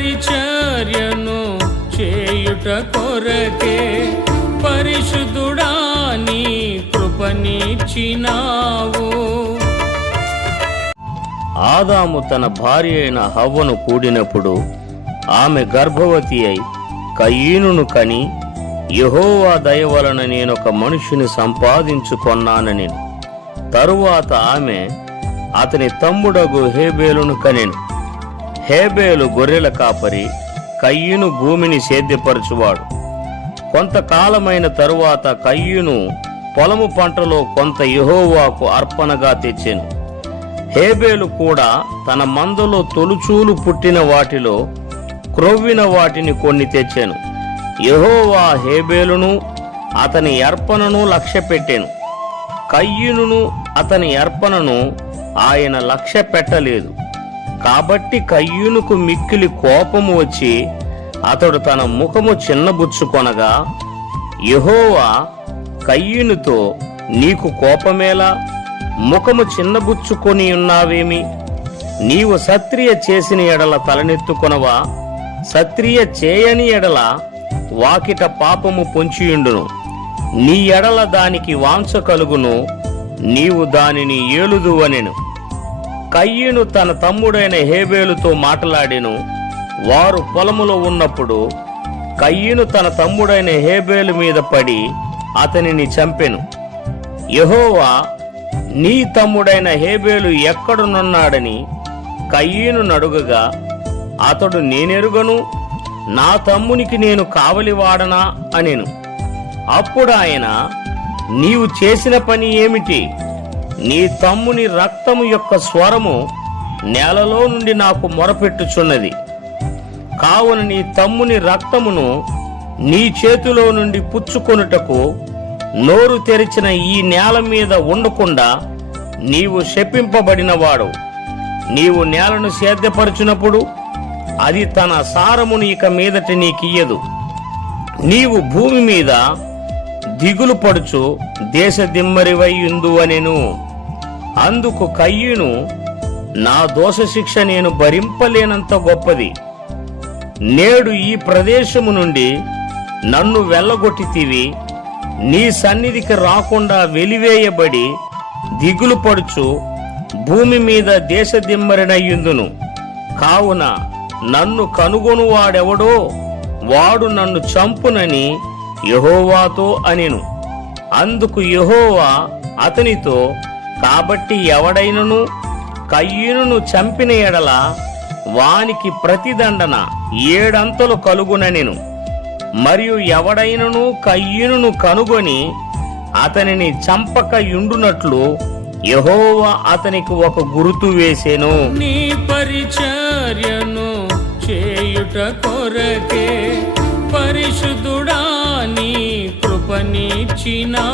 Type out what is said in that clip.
పరిచర్యను చేయుట కొరకే పరిశుద్ధుడా నీ కృపనిచ్చినావు. ఆదాము తన భార్య అయిన హవ్వను కూడినప్పుడు ఆమె గర్భవతి అయి కయీనును కని యహోవా దయ వలన నేనొక మనుషుని సంపాదించుకొన్నానని తరువాత ఆమె అతని తమ్ముడగు హేబేలును కనెను. హేబేలు గొర్రెల కాపరి కయ్యును భూమిని సేద్యపరచువాడు. కొంతకాలమైన తరువాత కయ్యును పొలము పంటలో కొంత యహోవాకు అర్పణగా తెచ్చెను. హేబేలు కూడా తన మందలో తొలుచూలు పుట్టిన వాటిలో క్రొవ్విన వాటిని కొన్ని తెచ్చాను. యహోవా హేబేలును అతని అర్పణను లక్ష్య పెట్టాను కయ్యును అతని అర్పణను ఆయన లక్ష్య పెట్టలేదు కాబట్టి కయ్యూనుకు మిక్కిలి కోపము వచ్చి అతడు తన ముఖము చిన్నబుచ్చుకొనగా యహోవా కయ్యూనుతో నీకు కోపమేలా? ముఖము చిన్నబుచ్చుకొని ఉన్నావేమి? నీవు సత్రియ చేసిన ఎడల తలనెత్తుకొనవా? సత్రియ చేయని ఎడల వాకిట పాపము పొంచియుండును. నీ ఎడల దానికి వాంస కలుగును నీవు దానిని ఏలుదువనెను. కయ్యను తన తమ్ముడైన హేబేలుతో మాట్లాడిను. వారు పొలములో ఉన్నప్పుడు కయ్యను తన తమ్ముడైన హేబేలు మీద పడి అతనిని చంపెను. యహోవా నీ తమ్ముడైన హేబేలు ఎక్కడునున్నాడని కయ్యను నడుగగా అతడు నేనెరుగను నా తమ్మునికి నేను కావలివాడనా అనెను. అప్పుడు ఆయన నీవు చేసిన పని ఏమిటి? నీ తమ్ముని రక్తము యొక్క స్వరము నేలలో నుండి నాకు మొరపెట్టుచున్నది. కావున నీ తమ్ముని రక్తమును నీ చేతిలో నుండి పుచ్చుకొనుటకు నోరు తెరిచిన ఈ నేల మీద ఉండకుండా నీవు శపింపబడినవాడు. నీవు నేలను సేద్యపరచునప్పుడు అది తన సారమును ఇక మీదట నీకియ్యదు. నీవు భూమి మీద దిగులు పడుచు దేశ దిమ్మరివై ఉందువనెను అందుకు కయ్యును నా దోషశిక్ష నేను భరింపలేనంత గొప్పది. నేడు ఈ ప్రదేశము నుండి నన్ను వెళ్ళగొట్టితివి నీ సన్నిధికి రాకుండా వెలివేయబడి దిగులు పడుచు భూమి మీద దేశదిమ్మరినయ్యుందును కావున నన్ను కనుగొనువాడెవడో వాడు నన్ను చంపునని యహోవాతో అనిను. అందుకు యహోవా అతనితో కాబట్టి ఎవడైనను కయ్యూనును చంపిన ఎడల వానికి ప్రతిదండన ఏడంతలు కలుగుననెను మరియు ఎవడైనను కయ్యూనును కనుగొని అతనిని చంపక యుండునట్లు యెహోవా అతనికి ఒక గుర్తు వేసెను. నీ పరిచర్యను చేయుట కొరకే పరిశుద్ధుడా నీ కృపనిచ్చినా